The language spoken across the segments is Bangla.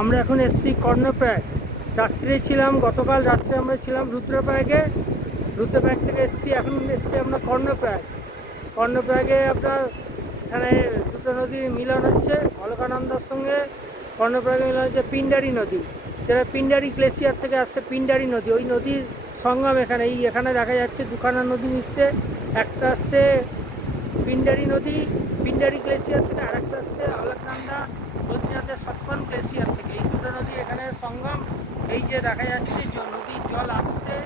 আমরা এখন এসছি কর্ণপ্রয়াগ। রাত্রে ছিলাম, গতকাল রাত্রে আমরা ছিলাম রুদ্রপ্রয়াগে। রুদ্রপ্রয়াগ থেকে এসছি, এখন এসছি আমরা কর্ণপ্রয়াগ। কর্ণপ্রয়াগে আপনার এখানে দুটো নদীর মিলন হচ্ছে, অলকানন্দার সঙ্গে কর্ণপ্রয়াগে মিলন হচ্ছে পিন্ডারি নদী, যেটা পিন্ডারি গ্লেসিয়ার থেকে আসছে পিন্ডারি নদী। ওই নদীর সঙ্গম এখানে, এখানে দেখা যাচ্ছে দুখানা নদী মিশছে। একটা আসছে পিন্ডারি নদী, পিন্ডারি গ্লেসিয়ার থেকে, আর একটা আসছে অলকনন্দা বদ্রীনাথের সৎপন গ্লেসিয়ার থেকে। এই দুটো নদী এখানে সঙ্গম। এই যে দেখা যাচ্ছে নদীর জল আসছে,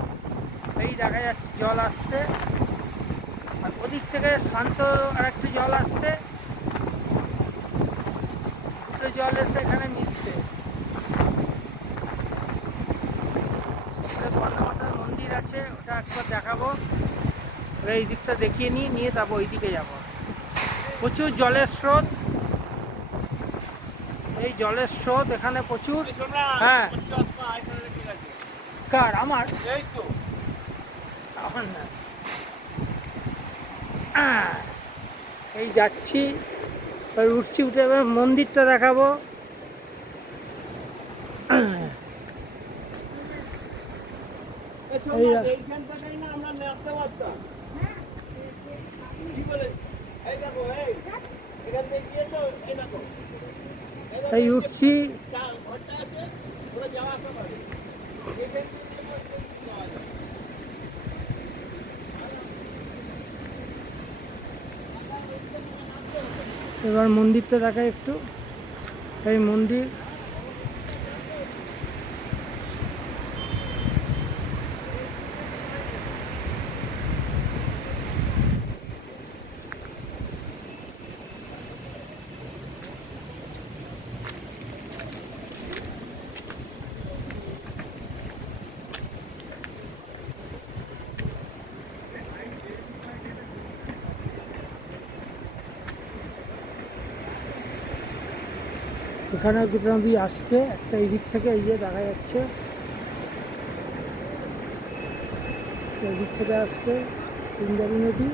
এই দেখা যাচ্ছে জল আসছে, আর ওদিক থেকে শান্ত আর একটা জল আসছে। দুটো জল এসে এখানে মিশছে। বর্ণমাতার মন্দির আছে, ওটা একবার দেখাবো। এই দিকটা দেখিয়ে নিয়ে তারপর ওই দিকে যাবো। প্রচুর জলের স্রোত, এই জলের স্রোত এখানে প্রচুর। হ্যাঁ, কার? আমার এখন না, এই যাচ্ছি, উঠছি, উঠে এবার মন্দিরটা দেখাবো। এই উঠছি, এবার মন্দিরটা দেখায় একটু। এই মন্দির, এখানে দুটো নদী আসছে, একটা এই দিক থেকে, এই যে দেখা যাচ্ছে এই দিক থেকে আসছে পিন্ডারি নদী,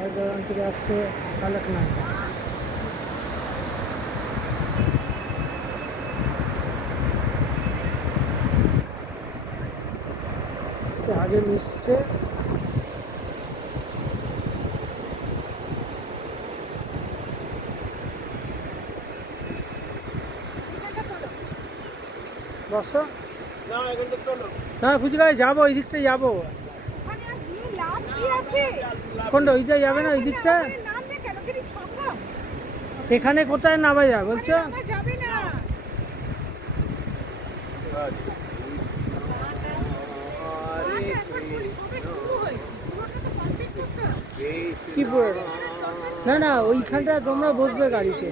আর ওখান থেকে আসছে অলকনন্দা। আগে মিশছে, বসো না ফুচকায় যাবো, ওই দিকটা যাবো। কোনটা? ওইটা যাবে না, ওই দিকটা? এখানে কোথায় নামা যায় বলছো? কি না না, ওইখানটা তোমরা বসবে গাড়িতে,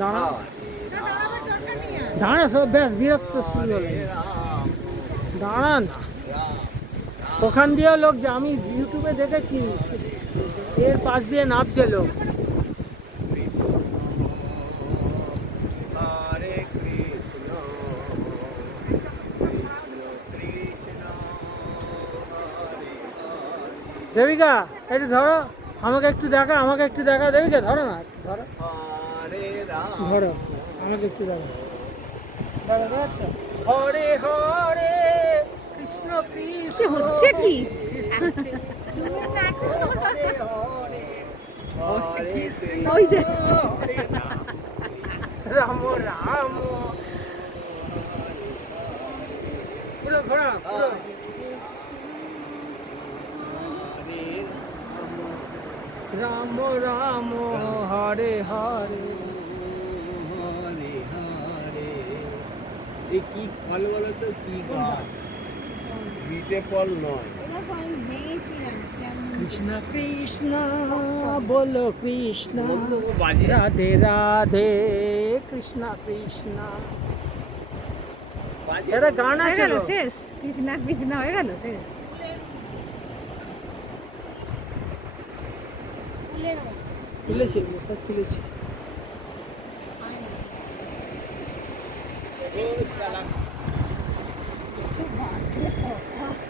দাঁড়াও দাঁড়া, সব ব্যাস বিরক্ত শুরু হলো, দাঁড়ান। ওখান দিয়েও লোক, আমি ইউটিউবে দেখেছি, এর পাশ দিয়ে নামছে লোক। দেবিকা একটু ধরো, আমাকে একটু দেখা, আমাকে একটু দেখা। দেবিকা ধরো না, ধরো ধরো, আমাকে একটু দেখা। হরে হরে কৃষ্ণ কৃষ্ণ হচ্ছে কি? রাম রাম, পুরো ঘোরা পুরো। রাম রাম হরে হরে হরে হরে। এই কি ফল বলো তো? কি গাছ? বিটে ফল নয়। কৃষ্ণ কৃষ্ণ বলো কৃষ্ণ, রাধে রাধে কৃষ্ণ কৃষ্ণ। এটা গান আছে, শেষ কৃষ্ণ কৃষ্ণ হয়ে গেল, শেষ। তুলেছি, সব তুলেছি।